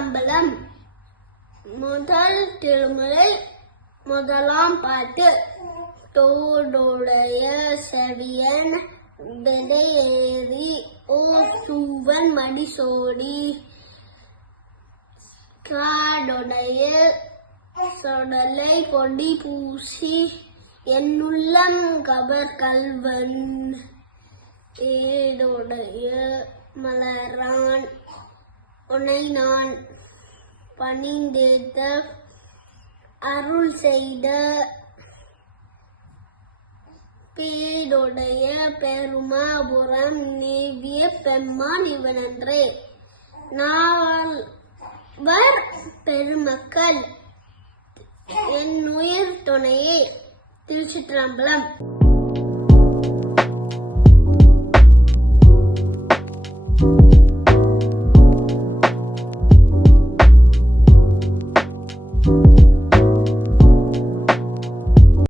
திருச்சிற்றம்பலம். முதல் திருமுறை முதலாம் பாட்டு. தோடுடைய செவியன் விடையேறி ஓசூவன் மடிசோடி காடுடைய சொடலை பொடி பூசி என்னுள்ளம் கவர் கல்வன் ஏடுடைய மலரான் உன்னை நான் பணிந்தேத்த அருள் செய்த பேடுடைய பெருமாபுரம் நேவிய பெம்மான் இவனன்றே. நால்வர் பெருமக்கள் என் உயிர் துணையே. திருச்சிற்றம்பலம்.